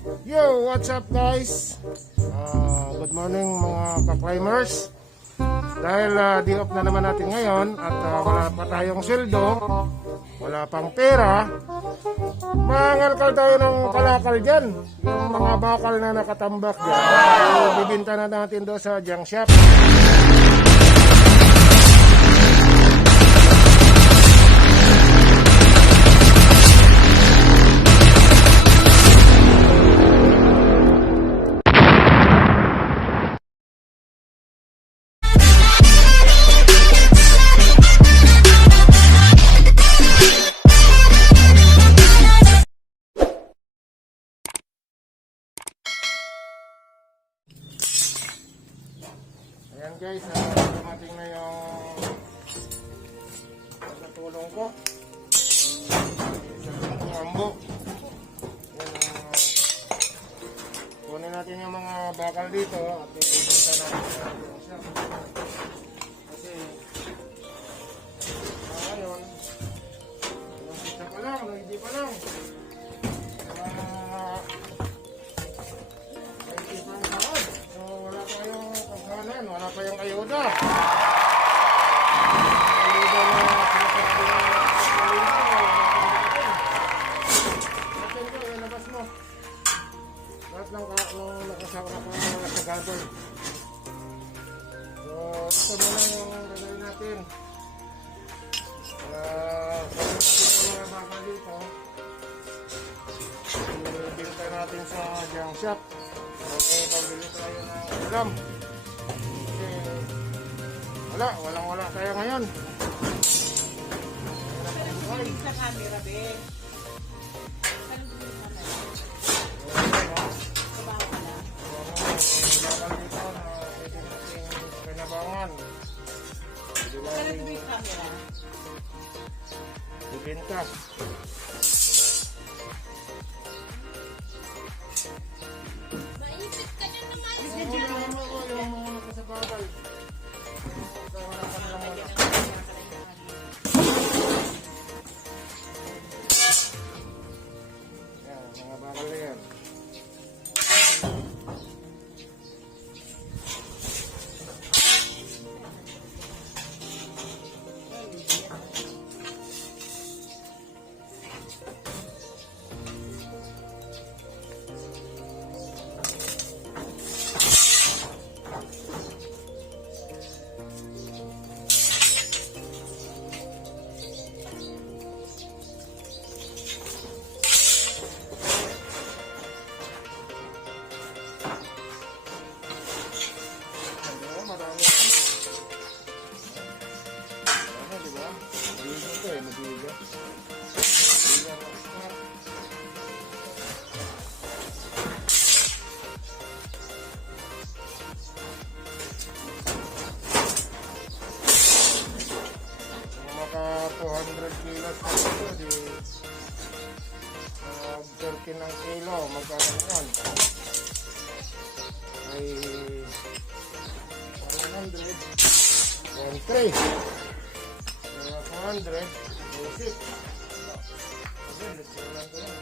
Yo, what's up guys? Good morning mga ka-climbers. Dahil day off na naman natin ngayon at wala pa tayong sweldo, wala pang pera, mangalkal tayo ng kalakal dyan. Yung mga bakal na nakatambak dyan, bibinta na natin doon sa junk shop. Ayan guys, dumating na yung pagkatulong ko sa ambo. Kunin natin yung mga bakal dito at ibenta natin sa shop. Kasi ngayon, isa pa lang, hindi pa lang. Wala pa yung ayuda. Ayuda na sinasabi na natin ko, ilabas mo. Lahat lang nakasama na mga sagagol. So, ito muna yung gagawin natin. Pagkakas natin yung mga bakal dito, ibinta natin sa junk shop. Okay, pabili tayo ng ulam. Walang-wala tayo ngayon. Sa camera, be. Ibenta. Maisip ka na naman. Yung mga nakasababal. Mga bakal na yan. Maka 200 kilos na ito, di 13 ng kilo, magkano yan? Ay 100, 200, basic. Okay, let's go lang ko yan.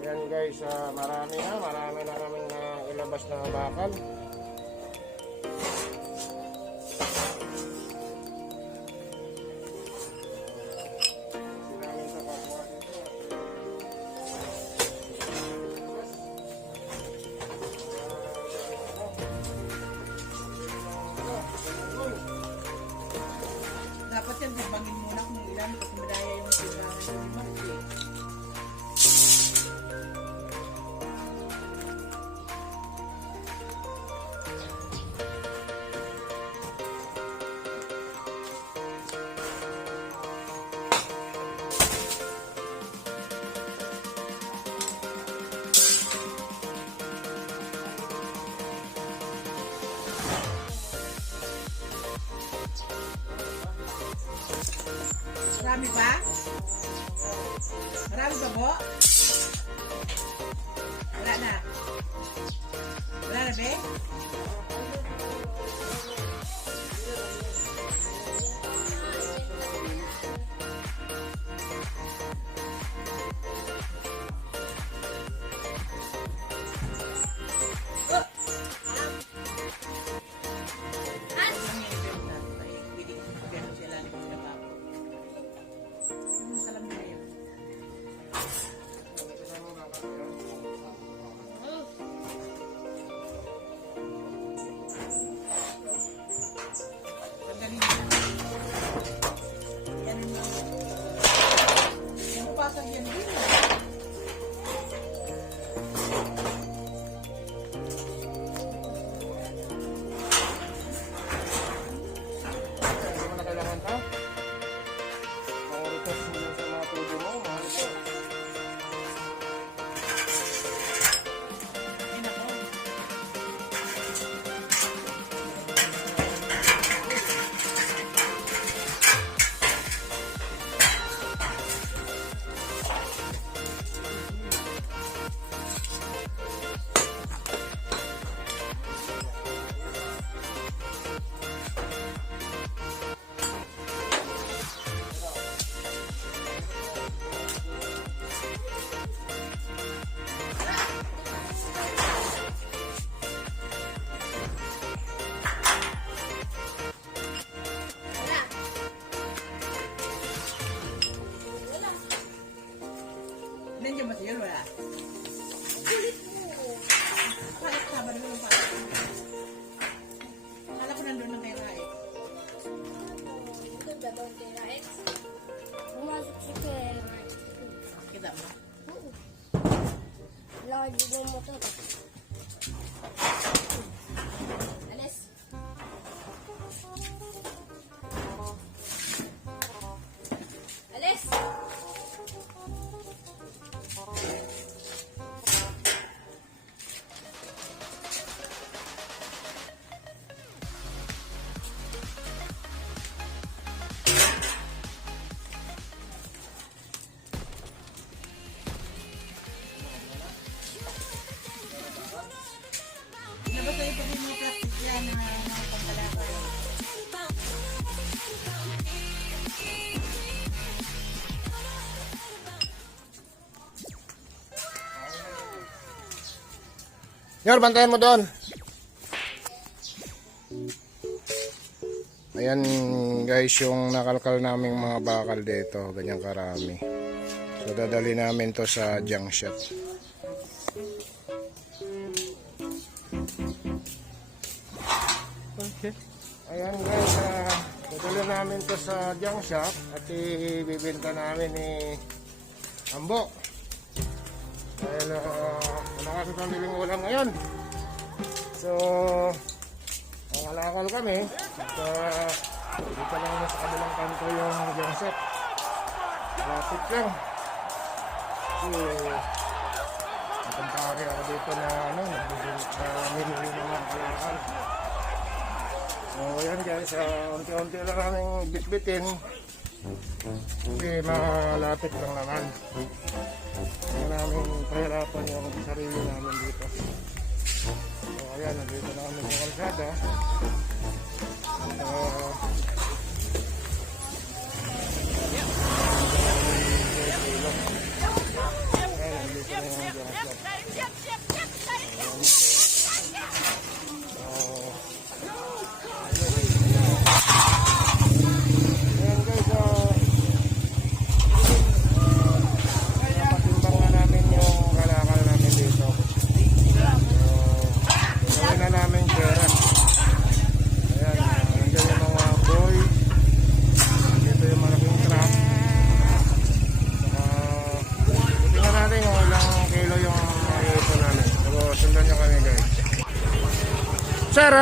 Ayan guys, marami na kaming ilabas na bakal. Dapat yan, bibangin muna kung ilan kasi madaya yung kailangan ng remote eh. Marami pa? Marami pa po? Wala na. Wala na, be? Nandiyan ba siya? Wala. Palit ka ba naman ang palit? Akala ko nandun ng pera eh. Ganda daw kaya X. Pumasok si Kera. Kita mo? Lagi ng motor. Alis. Alis. Nabasa ito yung mga plastic yan na mga pangkalakay. Yor, bantayan mo doon. Ayan guys, yung nakalkal naming mga bakal dito, ganyang karami. So dadali namin to sa junk shop. Okay. Ayan guys, dadali namin to sa junk shop at ibibenta namin ni Ambo. Dahil wala kasi pang bibing ulam ngayon. So, nangalakal kami. At dito lang sa kabilang kanto yung junk shop. Malapit lang. Kasi, nagkampari ako dito na namimili ng mga kalakal. So, ayan guys, unti-unti lang kaming bitbitin. Kasi malapit lang naman. Hindi namin pahirapan yung sarili namin dito. So ayan, nandito na kami sa kalsada. Sir,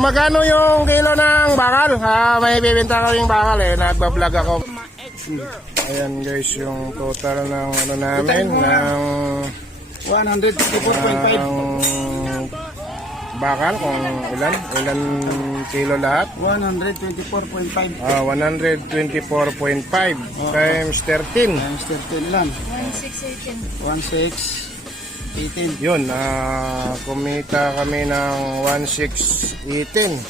magkano yung kilo ng bakal? May bibenta kaming bakal eh, nagbablog ako. Ayan guys, yung total ng ano namin, ng 154.5. bakal kung ilan kilo lahat. 124.5 124.5 times 13. times 13 lang. 1618. 1618. Yun, kumita kami ng 1618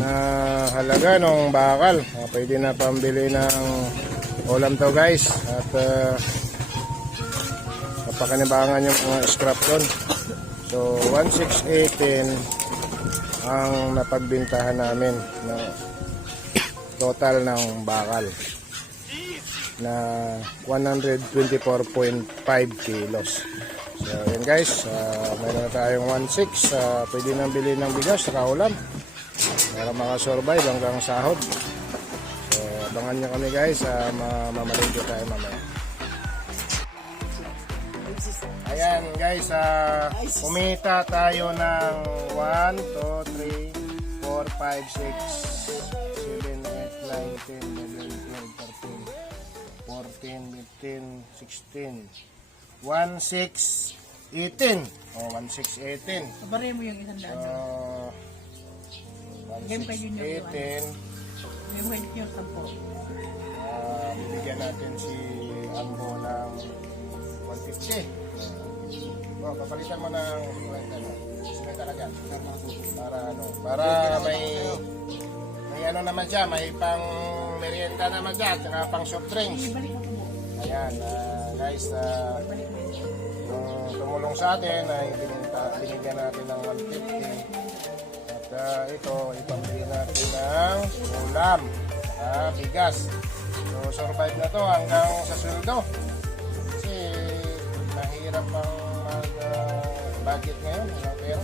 na halaga ng bakal. Pwede na pambili ng ulam to guys. At kapakinabangan yung mga scrap doon. So 1618 ang napagbintahan namin na total ng bakal na 124.5 kilos. So yun guys, meron na tayong 1.6, pwede nang bili ng bigas sa kaulam para makasurvive hanggang sahod. So abangan nyo kami guys, mamalinggo tayo mamaya. Ayan guys, kumita tayo ng 1, 2, 3, 4, 5, 6, 7, 8, 9, 10, 11, 12, 13, 14, 15, 16, 1618. Oh, 1618. Sabarin mo yung isang daan. Game pa yun yung 1618. May wait yung 10. Bibigyan natin si Ambo ng 150. Papalitan mo ng 50 talaga. Para may ano naman siya, may pang merienda naman siya, tsaka pang soft drinks. Ibalik ako mo. Ayan, guys, Ibalik mo yun. yung tumulong sa atin ay binigyan natin ng 150. At ito, ipambili natin ng ulam, bigas. So, survive na to hanggang sa sweldo. Kasi mahirap ang budget ngayon, walang pera.